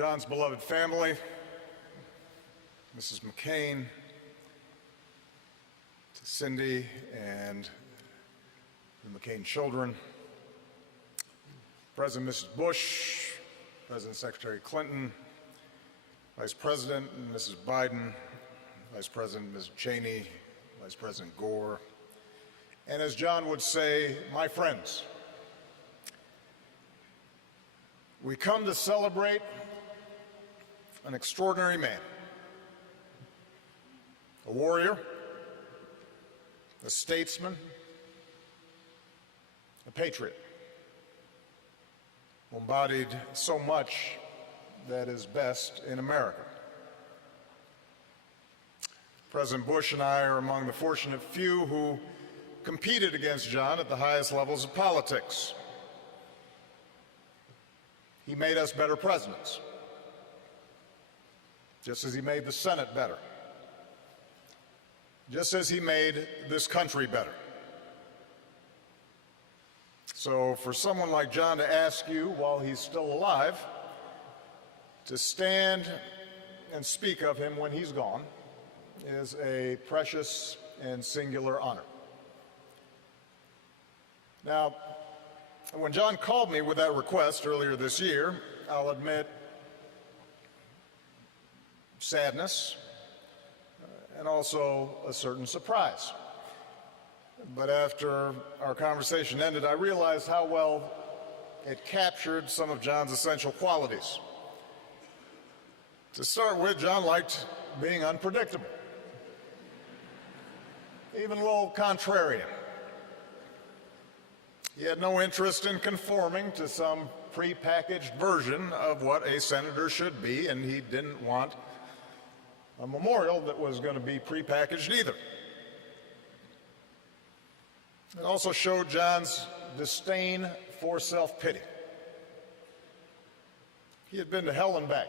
John's beloved family, Mrs. McCain, to Cindy and the McCain children, President and Mrs. Bush, President and Secretary Clinton, Vice President and Mrs. Biden, Vice President Ms. Cheney, Vice President Gore, and as John would say, my friends. We come to celebrate an extraordinary man, a warrior, a statesman, a patriot, who embodied so much that is best in America. President Bush and I are among the fortunate few who competed against John at the highest levels of politics. He made us better presidents, just as he made the Senate better, just as he made this country better. So for someone like John to ask you, while he's still alive, to stand and speak of him when he's gone is a precious and singular honor. Now, when John called me with that request earlier this year, I'll admit sadness and also a certain surprise. But after our conversation ended, I realized how well it captured some of John's essential qualities. To start with, John liked being unpredictable, even a little contrarian. He had no interest in conforming to some prepackaged version of what a senator should be, and he didn't want a memorial that was going to be prepackaged either. It also showed John's disdain for self-pity. He had been to hell and back,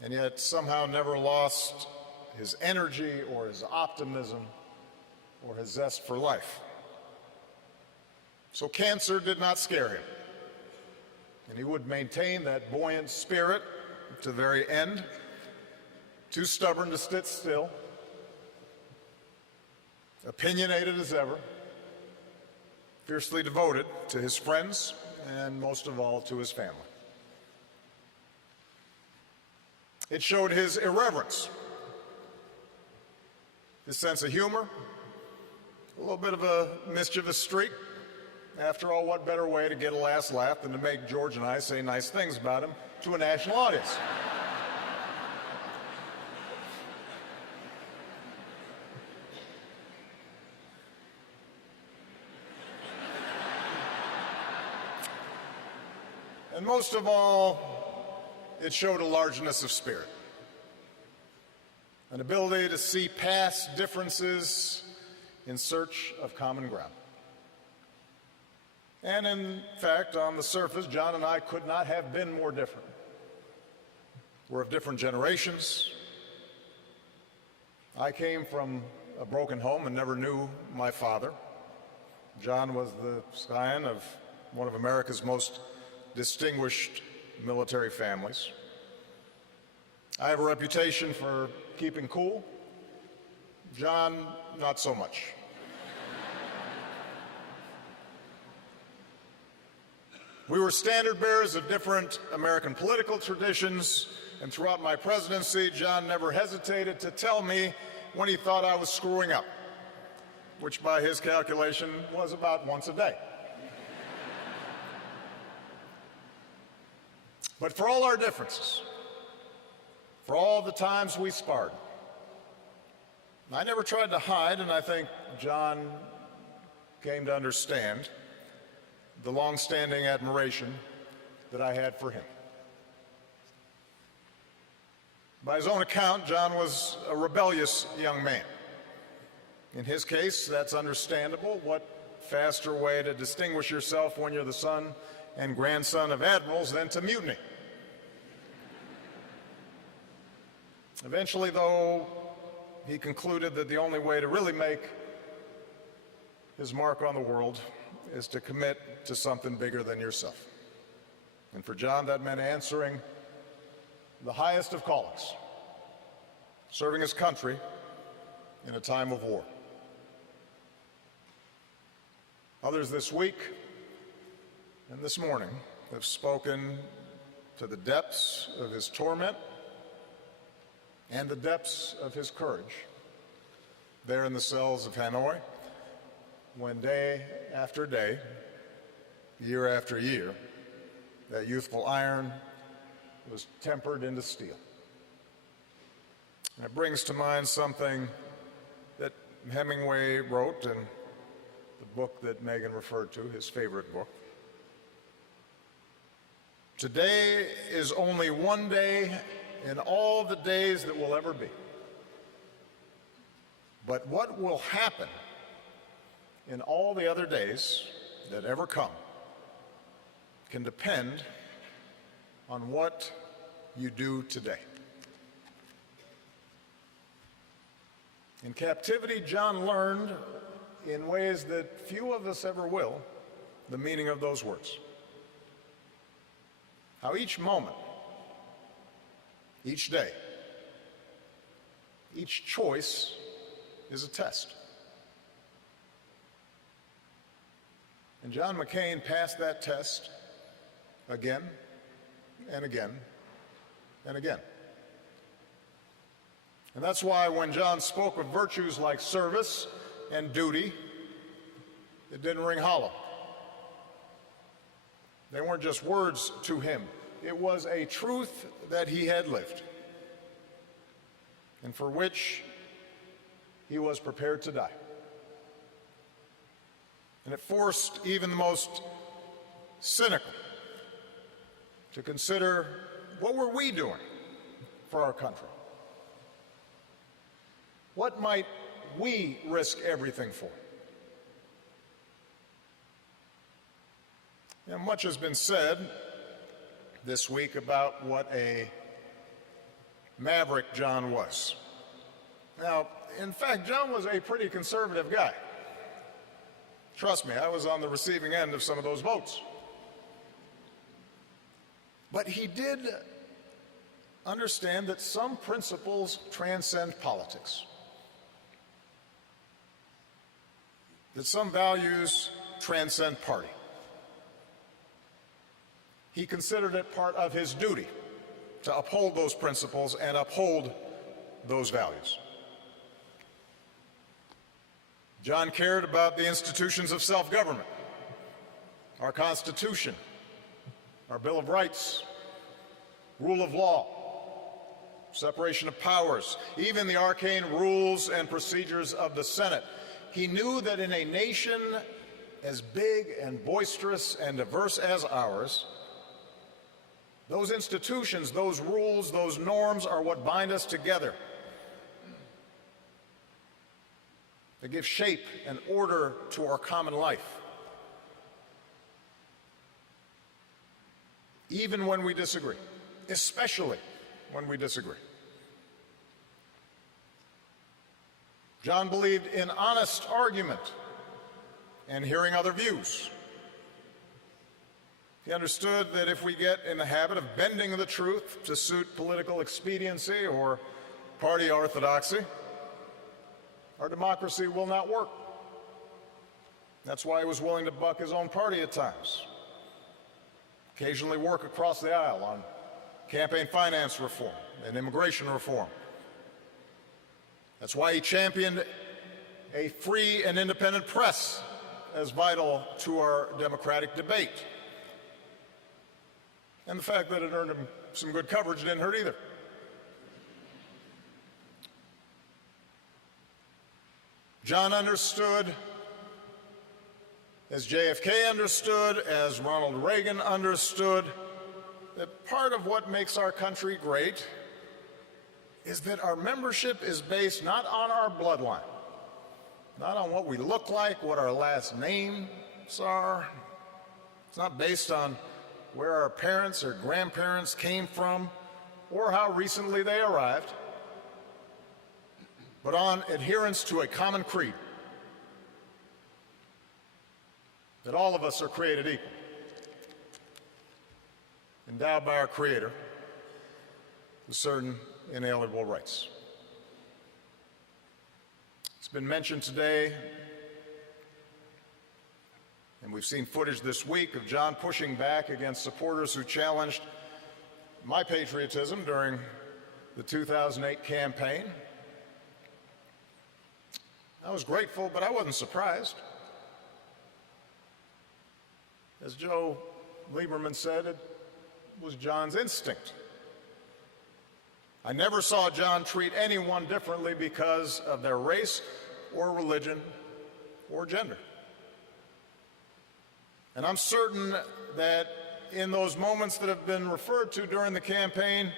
and yet somehow never lost his energy or his optimism or his zest for life. So cancer did not scare him, and he would maintain that buoyant spirit to the very end, too stubborn to sit still, opinionated as ever, fiercely devoted to his friends, and most of all to his family. It showed his irreverence, his sense of humor, a little bit of a mischievous streak. After all, what better way to get a last laugh than to make George and I say nice things about him to a national audience? And most of all, it showed a largeness of spirit, an ability to see past differences in search of common ground. And in fact, on the surface, John and I could not have been more different. We're of different generations. I came from a broken home and never knew my father. John was the scion of one of America's most distinguished military families. I have a reputation for keeping cool. John, not so much. We were standard bearers of different American political traditions, and throughout my presidency, John never hesitated to tell me when he thought I was screwing up, which by his calculation was about once a day. But for all our differences, for all the times we sparred, I never tried to hide, and I think John came to understand the long-standing admiration that I had for him. By his own account, John was a rebellious young man. In his case, that's understandable. What faster way to distinguish yourself when you're the son and grandson of admirals than to mutiny? Eventually, though, he concluded that the only way to really make his mark on the world is to commit to something bigger than yourself. And for John, that meant answering the highest of callings, serving his country in a time of war. Others this week and this morning have spoken to the depths of his torment and the depths of his courage there in the cells of Hanoi, when day after day, year after year, that youthful iron was tempered into steel. And it brings to mind something that Hemingway wrote in the book that Megan referred to, his favorite book. Today is only one day in all the days that will ever be. But what will happen in all the other days that ever come can depend on what you do today. In captivity, John learned, in ways that few of us ever will, the meaning of those words. How each moment, each day, each choice is a test. And John McCain passed that test again and again and again. And that's why when John spoke of virtues like service and duty, it didn't ring hollow. They weren't just words to him. It was a truth that he had lived and for which he was prepared to die. And it forced even the most cynical to consider, what were we doing for our country? What might we risk everything for? Now, much has been said this week about what a maverick John was. Now, in fact, John was a pretty conservative guy. Trust me, I was on the receiving end of some of those votes. But he did understand that some principles transcend politics, that some values transcend party. He considered it part of his duty to uphold those principles and uphold those values. John cared about the institutions of self-government, our Constitution, our Bill of Rights, rule of law, separation of powers, even the arcane rules and procedures of the Senate. He knew that in a nation as big and boisterous and diverse as ours, those institutions, those rules, those norms are what bind us together. They give shape and order to our common life. Even when we disagree, especially when we disagree. John believed in honest argument and hearing other views. He understood that if we get in the habit of bending the truth to suit political expediency or party orthodoxy, our democracy will not work. That's why he was willing to buck his own party at times, occasionally work across the aisle on campaign finance reform and immigration reform. That's why he championed a free and independent press as vital to our democratic debate. And the fact that it earned him some good coverage didn't hurt either. John understood, as JFK understood, as Ronald Reagan understood, that part of what makes our country great is that our membership is based not on our bloodline, not on what we look like, what our last names are. It's not based on where our parents or grandparents came from or how recently they arrived, but on adherence to a common creed, that all of us are created equal. endowed by our Creator with certain inalienable rights. It's been mentioned today, and we've seen footage this week of John pushing back against supporters who challenged my patriotism during the 2008 campaign. I was grateful, but I wasn't surprised. As Joe Lieberman said, it was John's instinct. I never saw John treat anyone differently because of their race or religion or gender. And I'm certain that in those moments that have been referred to during the campaign,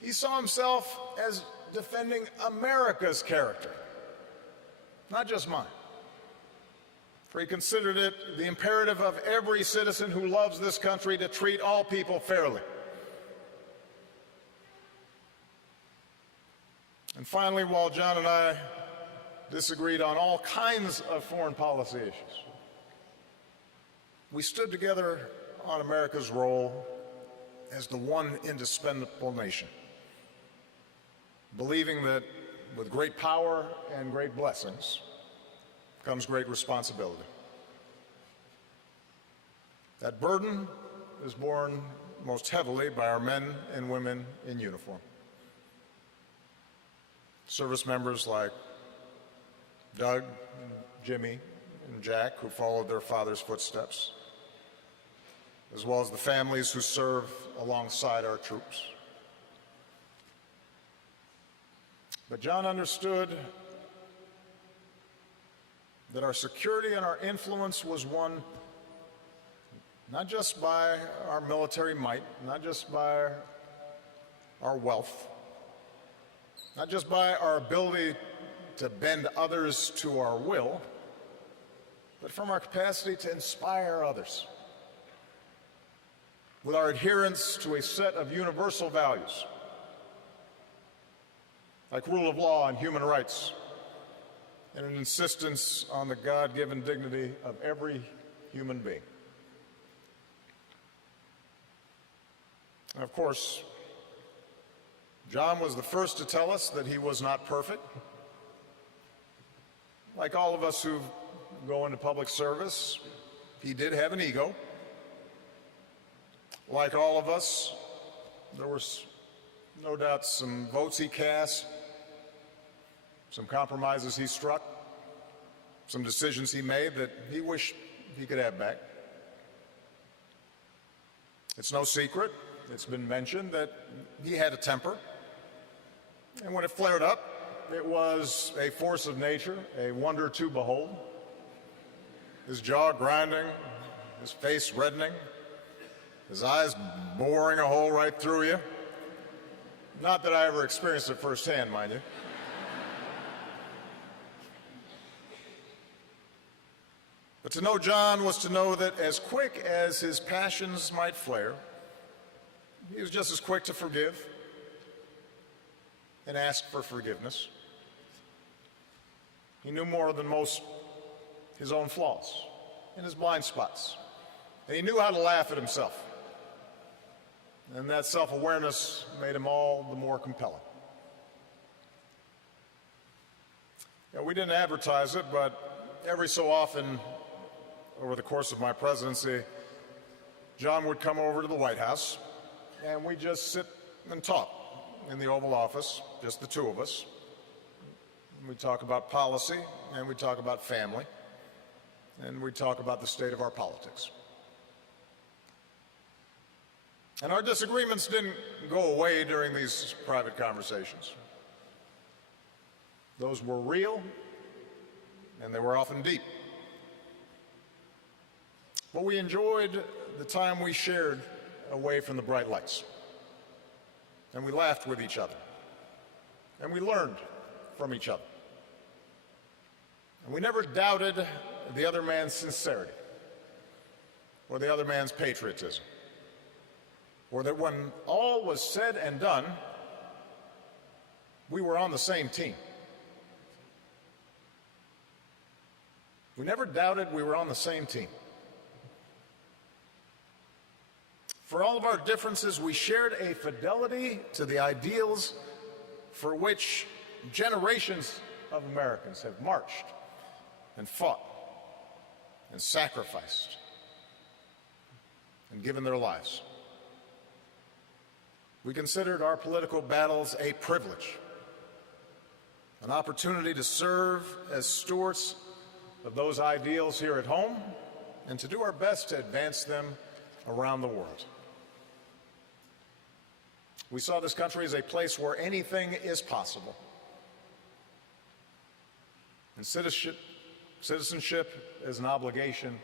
he saw himself as defending America's character, not just mine. For he considered it the imperative of every citizen who loves this country to treat all people fairly. And finally, while John and I disagreed on all kinds of foreign policy issues, we stood together on America's role as the one indispensable nation, believing that with great power and great blessings comes great responsibility. That burden is borne most heavily by our men and women in uniform. Service members like Doug, and Jimmy, and Jack, who followed their father's footsteps, as well as the families who serve alongside our troops. But John understood that our security and our influence was won not just by our military might, not just by our wealth, not just by our ability to bend others to our will, but from our capacity to inspire others with our adherence to a set of universal values like rule of law and human rights, and an insistence on the God-given dignity of every human being. And of course, John was the first to tell us that he was not perfect. Like all of us who go into public service, he did have an ego. Like all of us, there was no doubt some votes he cast, some compromises he struck, some decisions he made that he wished he could have back. It's no secret, it's been mentioned, that he had a temper. And when it flared up, it was a force of nature, a wonder to behold. His jaw grinding, his face reddening, his eyes boring a hole right through you. Not that I ever experienced it firsthand, mind you. But to know John was to know that as quick as his passions might flare, he was just as quick to forgive and ask for forgiveness. He knew more than most his own flaws and his blind spots. And he knew how to laugh at himself. And that self-awareness made him all the more compelling. We didn't advertise it, but every so often over the course of my presidency, John would come over to the White House, and we'd just sit and talk in the Oval Office, just the two of us. We'd talk about policy, and we'd talk about family, and we'd talk about the state of our politics. And our disagreements didn't go away during these private conversations. Those were real, and they were often deep. But we enjoyed the time we shared away from the bright lights. And we laughed with each other. And we learned from each other. And we never doubted the other man's sincerity or the other man's patriotism, or that when all was said and done, we were on the same team. We never doubted we were on the same team. For all of our differences, we shared a fidelity to the ideals for which generations of Americans have marched and fought and sacrificed and given their lives. We considered our political battles a privilege, an opportunity to serve as stewards of those ideals here at home and to do our best to advance them around the world. We saw this country as a place where anything is possible. And citizenship is an obligation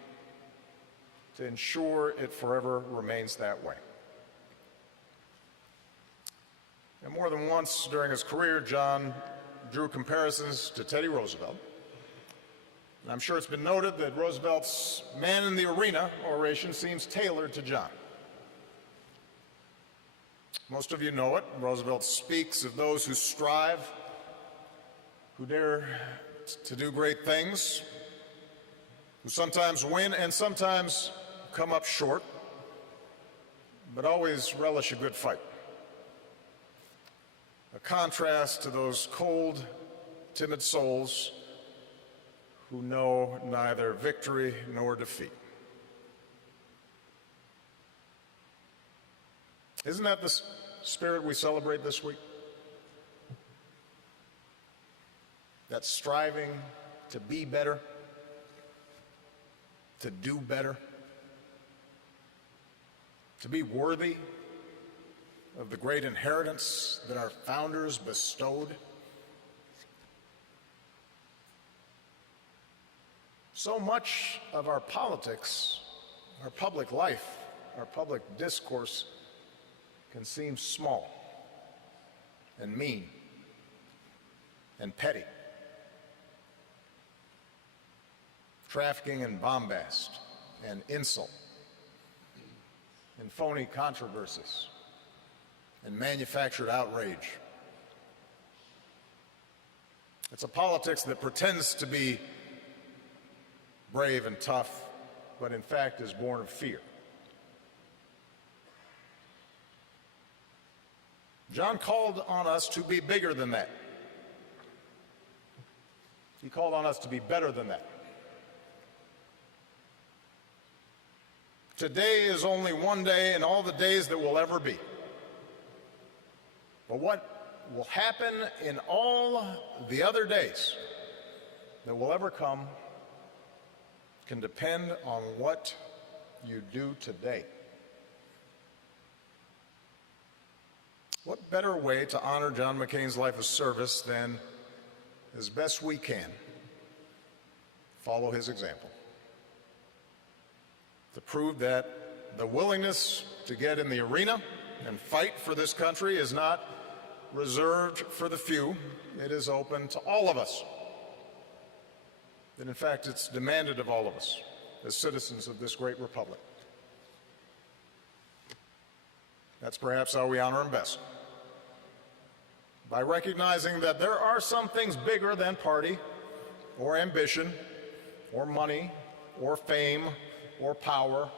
to ensure it forever remains that way. And more than once during his career, John drew comparisons to Teddy Roosevelt. And I'm sure it's been noted that Roosevelt's "man in the arena" oration seems tailored to John. Most of you know it. Roosevelt speaks of those who strive, who dare to do great things, who sometimes win and sometimes come up short, but always relish a good fight. A contrast to those cold, timid souls who know neither victory nor defeat. Isn't that the spirit we celebrate this week? That striving to be better, to do better, to be worthy of the great inheritance that our founders bestowed. So much of our politics, our public life, our public discourse can seem small and mean and petty. Trafficking in bombast and insult and phony controversies and manufactured outrage. It's a politics that pretends to be brave and tough, but in fact is born of fear. John called on us to be bigger than that. He called on us to be better than that. Today is only one day in all the days that will ever be. But what will happen in all the other days that will ever come can depend on what you do today. What better way to honor John McCain's life of service than, as best we can, follow his example? To prove that the willingness to get in the arena and fight for this country is not reserved for the few, it is open to all of us. That in fact it's demanded of all of us as citizens of this great republic. That's perhaps how we honor him best. By recognizing that there are some things bigger than party or ambition or money or fame or power,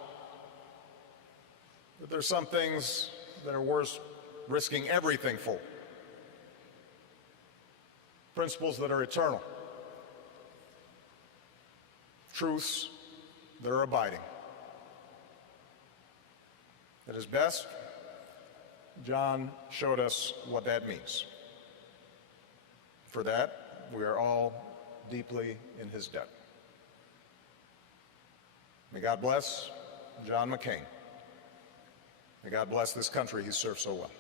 that there's some things that are worth risking everything for. Principles that are eternal. Truths that are abiding. At his best, John showed us what that means. For that, we are all deeply in his debt. May God bless John McCain. May God bless this country he served so well.